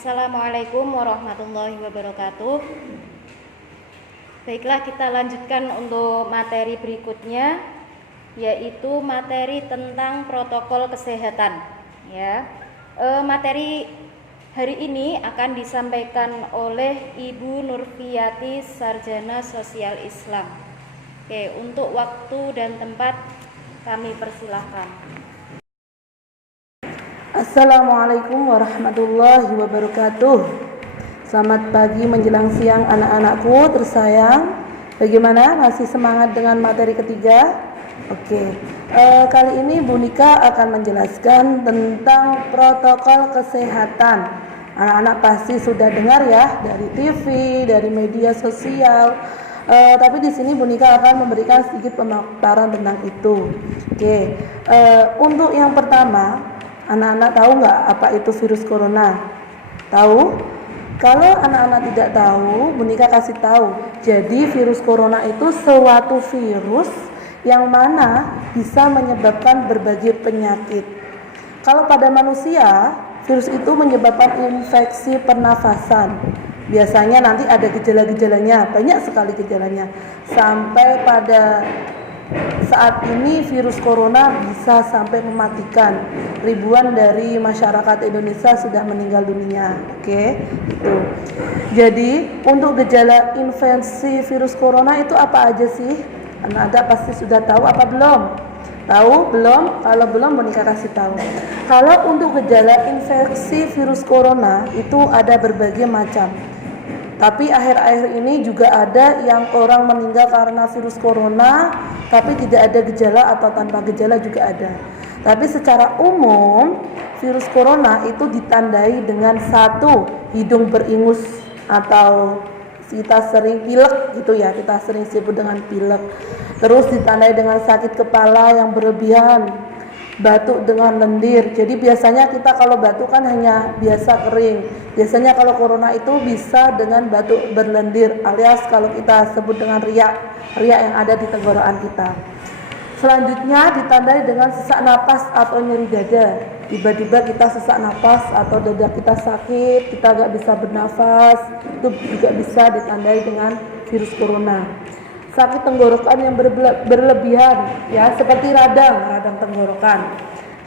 Assalamualaikum warahmatullahi wabarakatuh. Baiklah, kita lanjutkan untuk materi berikutnya, yaitu materi tentang protokol kesehatan. Materi hari ini akan disampaikan oleh Ibu Nurfiyati, Sarjana Sosial Islam. Untuk waktu dan tempat kami persilahkan. Assalamualaikum warahmatullahi wabarakatuh. Selamat pagi menjelang siang anak-anakku tersayang. Bagaimana? Masih semangat dengan materi ketiga? Oke. Kali ini Bu Nika akan menjelaskan tentang protokol kesehatan. Anak-anak pasti sudah dengar ya dari TV, dari media sosial. Tapi di sini Bu Nika akan memberikan sedikit pemaparan tentang itu. Oke. Untuk yang pertama, anak-anak tahu nggak apa itu virus corona? Tahu? Kalau anak-anak tidak tahu, Bu Nika kasih tahu. Jadi virus corona itu suatu virus yang mana bisa menyebabkan berbagai penyakit. Kalau pada manusia, virus itu menyebabkan infeksi pernafasan. Biasanya nanti ada gejala-gejalanya, banyak sekali gejalanya. Sampai pada saat ini virus corona bisa sampai mematikan. Ribuan dari masyarakat Indonesia sudah meninggal dunia. Oke, itu. Jadi untuk gejala infeksi virus corona itu apa aja sih? Anda pasti sudah tahu apa belum? Tahu belum? Kalau belum, Bu Nika kasih tahu. Kalau untuk gejala infeksi virus corona itu ada berbagai macam. Tapi akhir-akhir ini juga ada yang orang meninggal karena virus corona, tapi tidak ada gejala atau tanpa gejala juga ada. Tapi secara umum, virus corona itu ditandai dengan satu, hidung beringus atau kita sering pilek gitu ya, kita sering sebut dengan pilek. Terus ditandai dengan sakit kepala yang berlebihan, batuk dengan lendir. Jadi biasanya kita kalau batuk kan hanya biasa kering. Biasanya kalau corona itu bisa dengan batuk berlendir, alias kalau kita sebut dengan riak yang ada di tenggorokan kita. Selanjutnya ditandai dengan sesak napas atau nyeri dada. Tiba-tiba kita sesak napas atau dada kita sakit, kita nggak bisa bernafas, itu juga bisa ditandai dengan virus corona. Sakit tenggorokan yang berlebihan, ya seperti radang tenggorokan.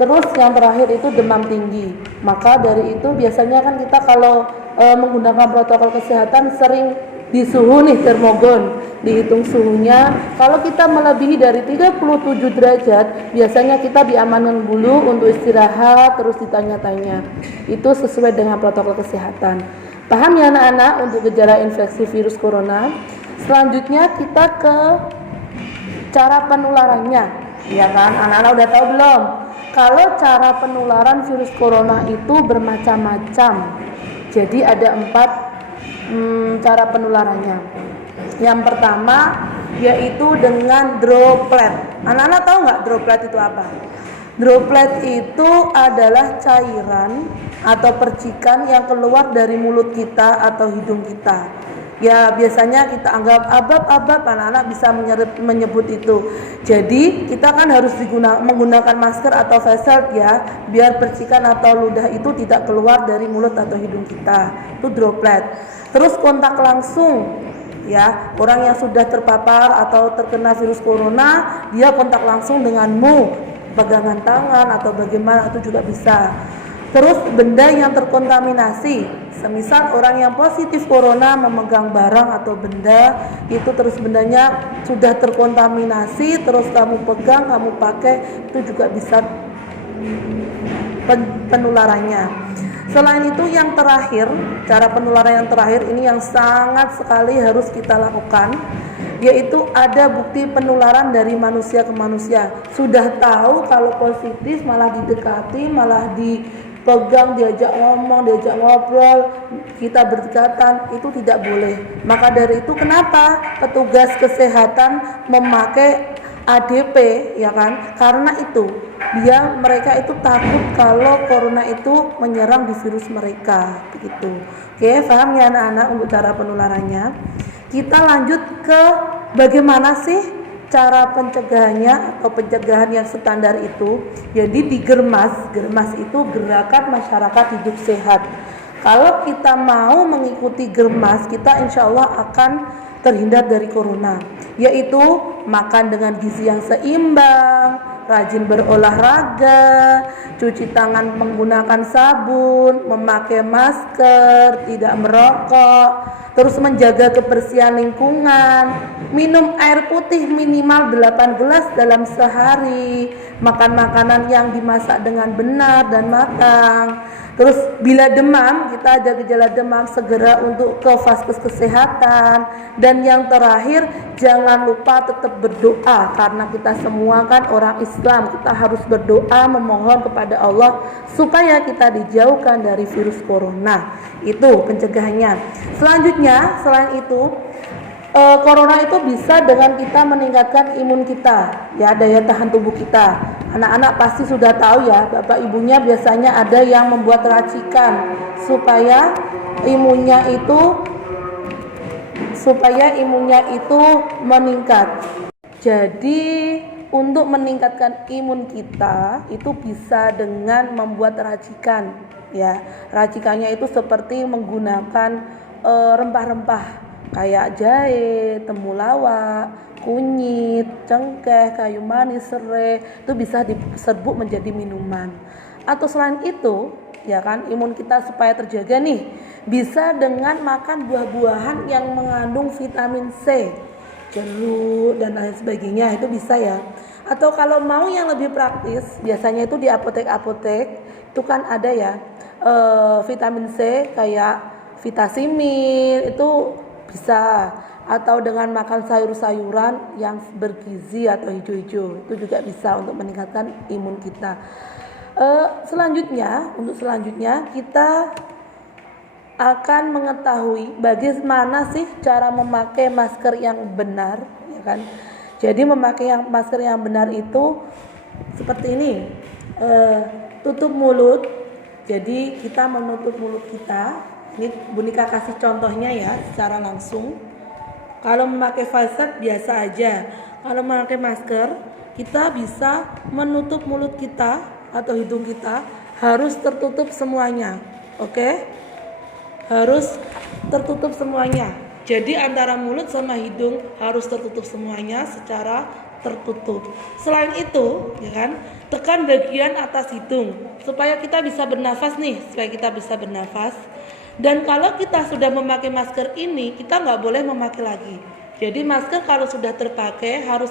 Terus yang terakhir itu demam tinggi. Maka dari itu biasanya kan kita kalau menggunakan protokol kesehatan sering disuhu nih, termogon, dihitung suhunya. Kalau kita melebihi dari 37 derajat, biasanya kita diamankan dulu untuk istirahat, terus ditanya-tanya. Itu sesuai dengan protokol kesehatan. Paham ya anak-anak untuk gejala infeksi virus corona? Selanjutnya kita ke cara penularannya, ya kan? Anak-anak udah tahu belum? Kalau cara penularan virus corona itu bermacam-macam. Jadi ada 4 cara penularannya. Yang pertama yaitu dengan droplet. Anak-anak tahu nggak droplet itu apa? Droplet itu adalah cairan atau percikan yang keluar dari mulut kita atau hidung kita. Ya biasanya kita anggap abab, anak-anak bisa menyebut itu. Jadi kita kan harus menggunakan masker atau face shield ya, biar percikan atau ludah itu tidak keluar dari mulut atau hidung kita. Itu droplet. Terus kontak langsung, ya orang yang sudah terpapar atau terkena virus corona, dia kontak langsung denganmu, pegangan tangan atau bagaimana itu juga bisa. Terus benda yang terkontaminasi, semisal orang yang positif corona memegang barang atau benda itu, terus bendanya sudah terkontaminasi, terus kamu pegang, kamu pakai, itu juga bisa penularannya. Selain itu yang terakhir, cara penularan yang terakhir ini yang sangat sekali harus kita lakukan, yaitu ada bukti penularan dari manusia ke manusia. Sudah tahu kalau positif malah didekati, malah dipegang, diajak ngomong, diajak ngobrol, kita berdekatan, itu tidak boleh. Maka dari itu kenapa petugas kesehatan memakai ADP, ya kan? Karena itu mereka itu takut kalau corona itu menyerang di virus mereka, begitu. Oke, paham ya anak-anak untuk cara penularannya? Kita lanjut ke bagaimana sih cara pencegahannya atau pencegahan yang standar itu. Jadi di Germas itu Gerakan Masyarakat Hidup Sehat. Kalau kita mau mengikuti germas, kita insya Allah akan terhindar dari corona, yaitu makan dengan gizi yang seimbang, rajin berolahraga, cuci tangan menggunakan sabun, memakai masker, tidak merokok, terus menjaga kebersihan lingkungan, minum air putih minimal 8 gelas dalam sehari, makan makanan yang dimasak dengan benar dan matang. Terus bila demam, kita ada gejala demam, segera untuk ke vaskes kesehatan. Dan yang terakhir, jangan lupa tetap berdoa, karena kita semua kan orang Islam, kita harus berdoa memohon kepada Allah supaya kita dijauhkan dari virus corona. Itu pencegahannya. Selanjutnya, selain itu, corona itu bisa dengan kita meningkatkan imun kita, ya, daya tahan tubuh kita. Anak-anak pasti sudah tahu ya, bapak ibunya biasanya ada yang membuat racikan supaya imunnya itu meningkat. Jadi untuk meningkatkan imun kita itu bisa dengan membuat racikan, ya. Racikannya itu seperti menggunakan rempah-rempah kayak jahe, temulawak, kunyit, cengkeh, kayu manis, serai, itu bisa diserbuk menjadi minuman. Atau selain itu, ya kan, imun kita supaya terjaga nih, bisa dengan makan buah-buahan yang mengandung vitamin C, jeruk dan lain sebagainya, itu bisa ya. Atau kalau mau yang lebih praktis, biasanya itu di apotek-apotek itu kan ada ya vitamin C kayak Vitasimil, itu bisa. Atau dengan makan sayur-sayuran yang bergizi atau hijau-hijau, itu juga bisa untuk meningkatkan imun kita. Selanjutnya kita akan mengetahui bagaimana sih cara memakai masker yang benar, ya kan? Jadi memakai masker yang benar itu seperti ini, tutup mulut. Jadi kita menutup mulut kita. Ini Bu Nika kasih contohnya ya secara langsung. Kalau memakai face shield biasa aja. Kalau memakai masker, kita bisa menutup mulut kita atau hidung kita, harus tertutup semuanya. Oke? Harus tertutup semuanya. Jadi antara mulut sama hidung harus tertutup semuanya secara tertutup. Selain itu, ya kan, tekan bagian atas hidung supaya kita bisa bernafas nih, Dan kalau kita sudah memakai masker ini, kita nggak boleh memakai lagi. Jadi masker kalau sudah terpakai harus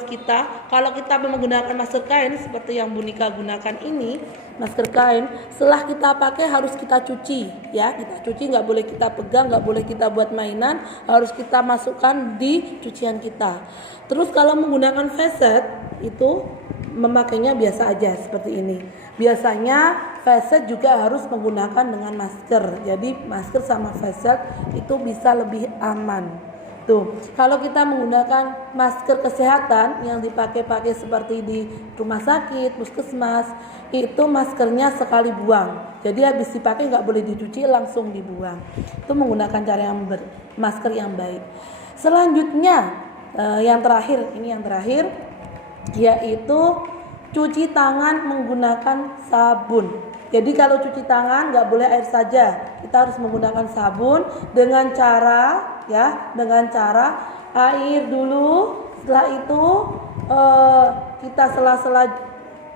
kalau kita menggunakan masker kain seperti yang Bu Nika gunakan ini, masker kain, setelah kita pakai harus kita cuci, ya. Kita cuci, nggak boleh kita pegang, nggak boleh kita buat mainan, harus kita masukkan di cucian kita. Terus kalau menggunakan face shield itu memakainya biasa aja seperti ini. Biasanya face shield juga harus menggunakan dengan masker. Jadi masker sama face shield itu bisa lebih aman. Tuh, kalau kita menggunakan masker kesehatan yang dipakai seperti di rumah sakit, puskesmas, itu maskernya sekali buang. Jadi habis dipakai nggak boleh dicuci, langsung dibuang. Itu menggunakan cara masker yang baik. Selanjutnya, yang terakhir, yaitu cuci tangan menggunakan sabun. Jadi kalau cuci tangan nggak boleh air saja, kita harus menggunakan sabun dengan cara air dulu. Setelah itu kita sela-sela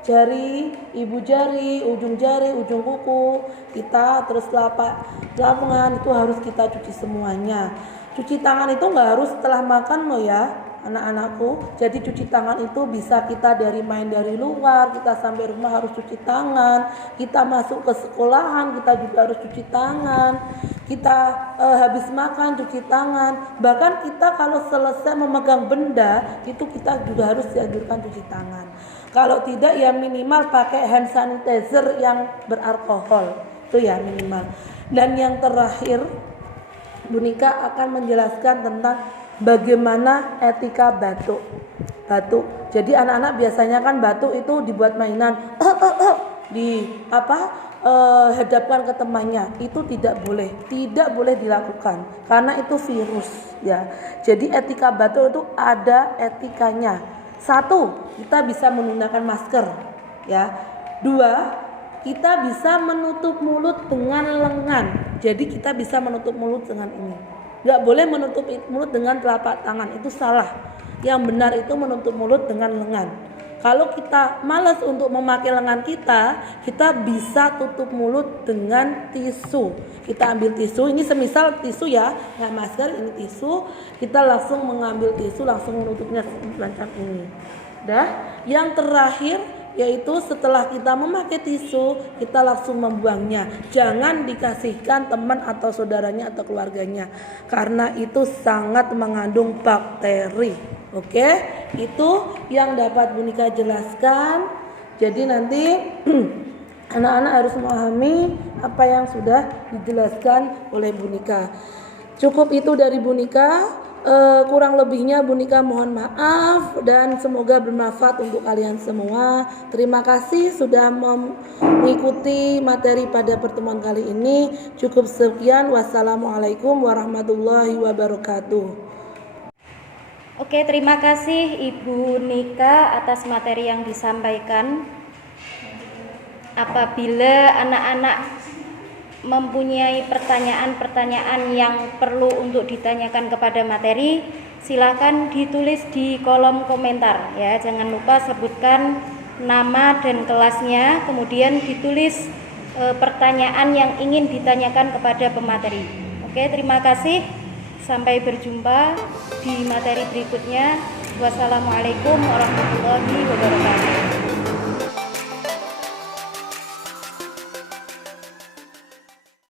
jari, ibu jari, ujung kuku kita, terus telapak tangan itu harus kita cuci semuanya. Cuci tangan itu nggak harus setelah makan loh ya, anak-anakku. Jadi cuci tangan itu bisa kita dari main dari luar, kita sampai rumah harus cuci tangan, kita masuk ke sekolahan kita juga harus cuci tangan, kita habis makan cuci tangan, bahkan kita kalau selesai memegang benda itu kita juga harus dianjurkan cuci tangan. Kalau tidak ya minimal pakai hand sanitizer yang beralkohol, itu ya minimal. Dan yang terakhir, Bu Nika akan menjelaskan tentang bagaimana etika batuk. Jadi anak-anak biasanya kan batuk itu dibuat mainan, hadapkan ke temannya. Itu tidak boleh dilakukan karena itu virus ya. Jadi etika batuk itu ada etikanya. 1, kita bisa menggunakan masker ya. 2, kita bisa menutup mulut dengan lengan. Jadi kita bisa menutup mulut dengan ini. Nggak boleh menutup mulut dengan telapak tangan, itu salah. Yang benar itu menutup mulut dengan lengan. Kalau kita malas untuk memakai lengan kita bisa tutup mulut dengan tisu. Kita ambil tisu, ini semisal tisu ya, nggak masker, ini tisu. Kita langsung mengambil tisu, langsung menutupnya semacam ini. Dah, yang terakhir yaitu setelah kita memakai tisu, kita langsung membuangnya. Jangan dikasihkan teman atau saudaranya atau keluarganya, karena itu sangat mengandung bakteri. Oke, itu yang dapat Bu Nika jelaskan. Jadi nanti anak-anak harus memahami apa yang sudah dijelaskan oleh Bu Nika. Cukup itu dari Bu Nika. Kurang lebihnya Bu Nika mohon maaf dan semoga bermanfaat untuk kalian semua. Terima kasih sudah mengikuti materi pada pertemuan kali ini. Cukup sekian. Wassalamualaikum warahmatullahi wabarakatuh. Oke, terima kasih Ibu Nika atas materi yang disampaikan. Apabila anak-anak mempunyai pertanyaan-pertanyaan yang perlu untuk ditanyakan kepada materi, silakan ditulis di kolom komentar ya. Jangan lupa sebutkan nama dan kelasnya, kemudian ditulis pertanyaan yang ingin ditanyakan kepada pemateri. Oke, terima kasih. Sampai berjumpa di materi berikutnya. Wassalamualaikum warahmatullahi wabarakatuh.